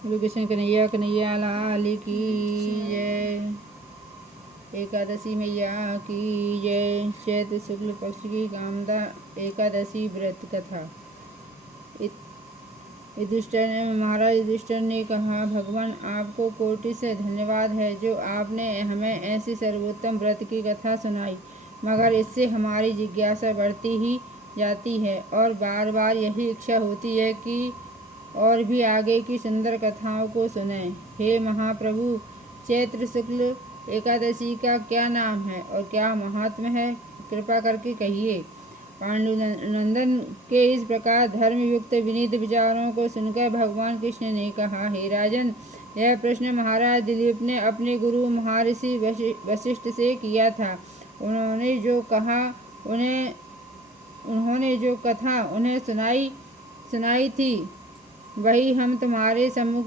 गुरु कृष्ण कन्हैया कन्हैया लाल की जय। एकादशी मैया की जय। चैत्र शुक्ल पक्ष की कामदा एकादशी व्रत कथा। महाराज युधिष्ठिर ने कहा, भगवान आपको कोटि से धन्यवाद है जो आपने हमें ऐसी सर्वोत्तम व्रत की कथा सुनाई, मगर इससे हमारी जिज्ञासा बढ़ती ही जाती है और बार बार यही इच्छा होती है कि और भी आगे की सुंदर कथाओं को सुने। हे महाप्रभु, चैत्र शुक्ल एकादशी का क्या नाम है और क्या महात्म है, कृपा करके कहिए। पांडुनंदन के इस प्रकार धर्मयुक्त विनीत विचारों को सुनकर भगवान कृष्ण ने कहा, हे राजन, यह प्रश्न महाराज दिलीप ने अपने गुरु महर्षि वशिष्ठ से किया था। उन्होंने जो कथा उन्हें सुनाई थी वही हम तुम्हारे सम्मुख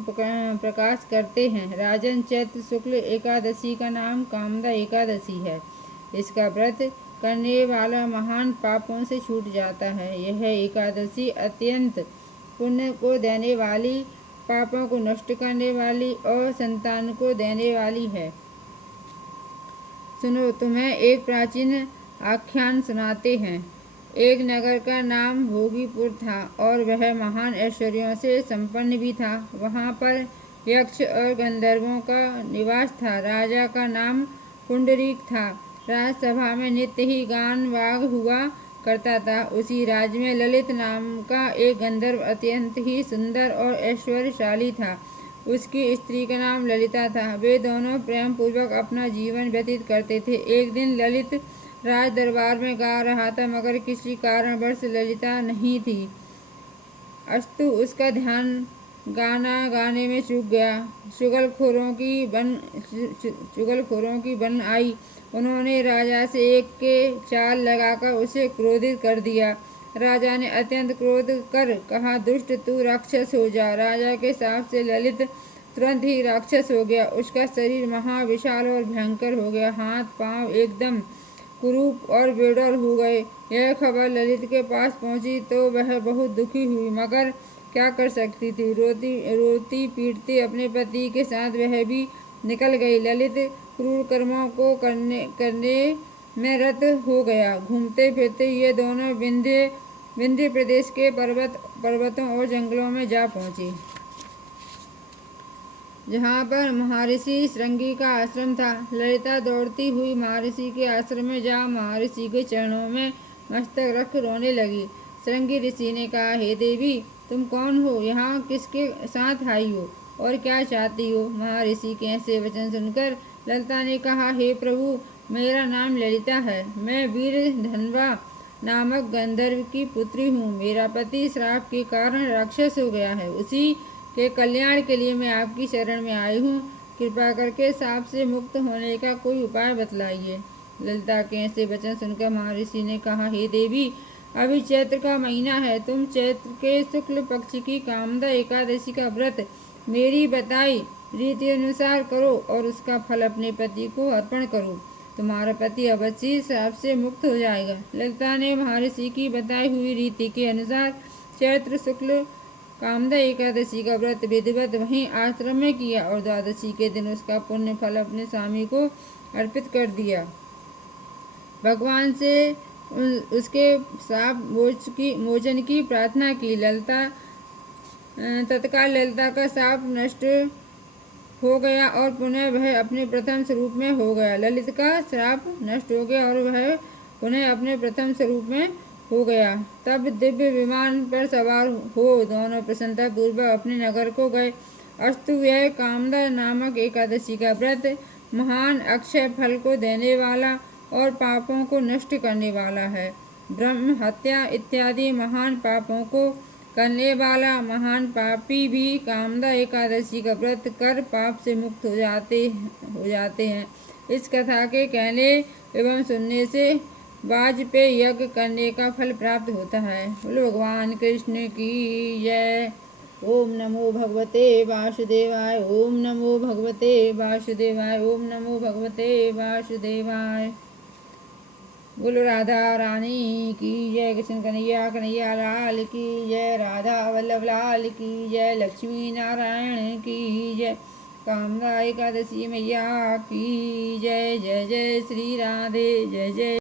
प्रकाश करते हैं। राजन, चैत्र शुक्ल एकादशी का नाम कामदा एकादशी है। इसका व्रत करने वाला महान पापों से छूट जाता है। यह एकादशी अत्यंत पुण्य को देने वाली, पापों को नष्ट करने वाली और संतान को देने वाली है। सुनो, तुम्हें एक प्राचीन आख्यान सुनाते हैं। एक नगर का नाम भोगीपुर था और वह महान ऐश्वर्यों से संपन्न भी था। वहाँ पर यक्ष और गंधर्वों का निवास था। राजा का नाम पुंडरीक था। राजसभा में नित्य ही गान वाग हुआ करता था। उसी राज्य में ललित नाम का एक गंधर्व अत्यंत ही सुंदर और ऐश्वर्यशाली था। उसकी स्त्री का नाम ललिता था। वे दोनों प्रेम पूर्वक अपना जीवन व्यतीत करते थे। एक दिन ललित राज दरबार में गा रहा था, मगर किसी कारणवश ललिता नहीं थी। अस्तु उसका ध्यान गाना गाने में चूक गया। चुगलखोरों की बन आई। उन्होंने राजा से एक के चाल लगाकर उसे क्रोधित कर दिया। राजा ने अत्यंत क्रोध कर कहा, दुष्ट, तू राक्षस हो जा। राजा के शाप से ललित तुरंत ही राक्षस हो गया। उसका शरीर महाविशाल और भयंकर हो गया। हाथ पांव एकदम कुरूप और बेडौल हो गए। यह खबर ललित के पास पहुंची तो वह बहुत दुखी हुई, मगर क्या कर सकती थी। रोती पीटती अपने पति के साथ वह भी निकल गई। ललित क्रूर कर्मों को करने में रत हो गया। घूमते फिरते ये दोनों विंध्य प्रदेश के पर्वतों और जंगलों में जा पहुंचे, जहाँ पर महर्षि श्रृंगी का आश्रम था। ललिता दौड़ती हुई महर्षि के आश्रम में जा महर्षि के चरणों में मस्तक रख रोने लगी। श्रृंगी ऋषि ने कहा, हे देवी, तुम कौन हो? यहाँ किसके साथ आई हो और क्या चाहती हो? महर्षि के ऐसे वचन सुनकर ललिता ने कहा, हे प्रभु, मेरा नाम ललिता है। मैं वीर धनवा नामक गंधर्व की पुत्री हूँ। मेरा पति श्राप के कारण राक्षस हो गया है। उसी के कल्याण के लिए मैं आपकी शरण में आई हूँ। कृपा करके शाप से मुक्त होने का कोई उपाय बतलाइए। ललिता के ऐसे वचन सुनकर महर्षि ने कहा, हे देवी, अभी चैत्र का महीना है। तुम चैत्र के शुक्ल पक्ष की कामदा एकादशी का व्रत मेरी बताई रीति अनुसार करो और उसका फल अपने पति को अर्पण करो। तुम्हारा पति अवश्य श्राप से मुक्त हो जाएगा। ललिता ने महर्षि की बताई हुई रीति के अनुसार चैत्र शुक्ल कामदा एकादशी का व्रत विधिवत वहीं आश्रम में किया और द्वादशी के दिन उसका पुण्य फल अपने स्वामी को अर्पित कर दिया। भगवान से उसके शाप मोचन की प्रार्थना की। तत्काल ललिता का शाप नष्ट हो गया और पुनः वह अपने प्रथम स्वरूप में हो गया। ललित का श्राप नष्ट हो गया और वह पुनः अपने प्रथम स्वरूप में हो गया। तब दिव्य विमान पर सवार हो दोनों प्रसन्नता पूर्वक अपने नगर को गए। अस्तु, यह कामदा नामक एकादशी का व्रत महान अक्षय फल को देने वाला और पापों को नष्ट करने वाला है। ब्रह्म हत्या इत्यादि महान पापों को करने वाला महान पापी भी कामदा एकादशी का व्रत कर पाप से मुक्त हो जाते हैं। इस कथा के कहने एवं सुनने से वाजपेयी यज्ञ करने का फल प्राप्त होता है। बोलो भगवान कृष्ण की जय। ओम नमो भगवते वासुदेवाय। ओम नमो भगवते वासुदेवाय। ओम नमो भगवते वासुदेवाय। बोलो राधा रानी की जय, कृष्ण कन्हैया कन्हैया लाल की जय, राधा वल्लभ लाल की जय, लक्ष्मी नारायण की जय, कामदा एकादशी मैया की जय। जय जय श्री राधे, जय जय।